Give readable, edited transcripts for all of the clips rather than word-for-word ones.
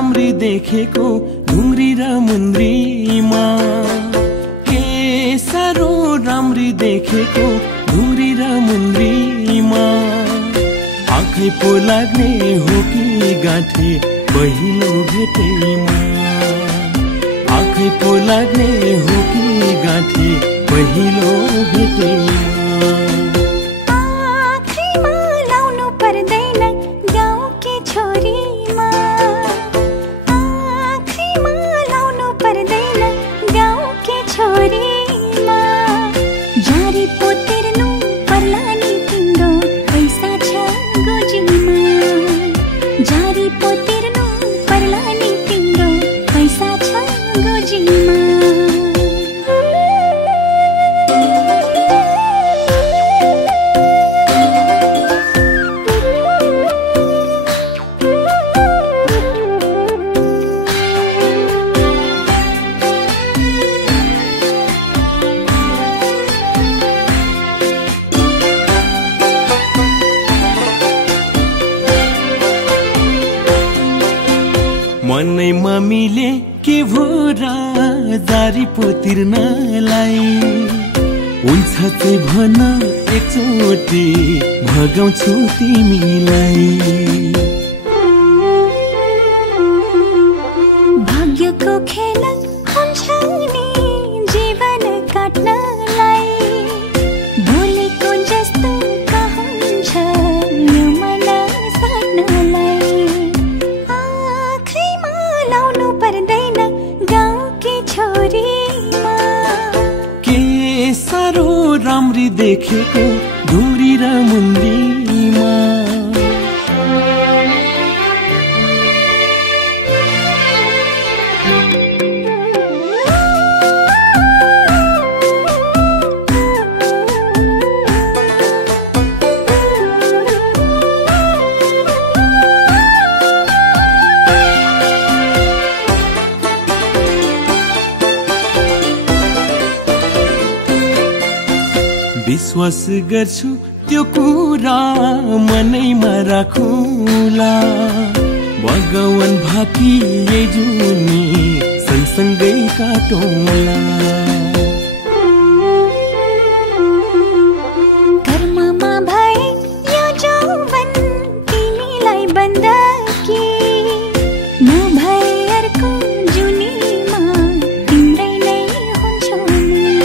राम्री देखेको ढुङ्ग्री र मुन्द्रीमा, के साह्रो राम्री देखेको ढुङ्ग्री र मुन्द्रीमा। आँखै पो लाग्ने हो कि गाँठे पहिलो भेटैमा, आँखै पो लाग्ने हो कि गाँठे पहिलो भेटैमा। आँखैमा लाउनु पर्दैन गाउँकी छोरीमा, आँखैमा लाउनु पर्दैन गाउँकी छोरीमा। जारी पो तिर्नु पर्ला नि तिम्रो पैसा छ गोजीमा, जारी पो तिर्नु पर्ला नि तिम्रो पैसा छ गोजीमा। मनैमा मिले के भो र जारी पो तिर्नलाई, हुन्छ चाहिँ भन एकचोटि भगाउँछु तिमीलाई। भाग्यको खेल हुन्छ नि जीवन काट्नलाई, बोलेको जस्तो कहन्छ यो मन साट्नलाई। आँखैमा लाउनु पर्दैन गाउँकी छोरीमा, के साह्रो राम्री देखेको ढुङ्ग्री र मुन्द्रीमा। विश्वास गर्छु त्यो कुरा मनैमा राखुला, भगवान भाकी यही जुनी सँगसँगै काटौँला। कर्ममा भए यो जौवन तिमीलाई बन्दकी, नभए अर्को जुनीमा तिम्रै नै हुन्छौ नि।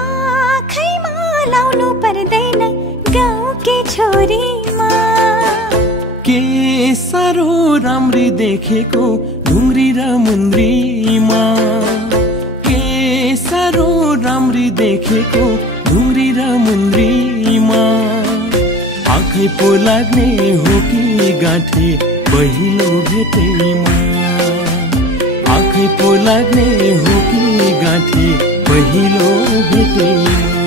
आँखैमा लाउनु पर्दैन गाउँकी छोरीमा, के साह्रो राम्री देखेको ढुङ्ग्री र मुन्द्रीमा, के साह्रो राम्री देखेको ढुङ्ग्री र मुन्द्रीमा। आँखै पो लाग्ने हो कि गाँठे पहिलो भेटैमा, आँखै पो लाग्ने हो कि गाँठे पहिलो भेटैमा।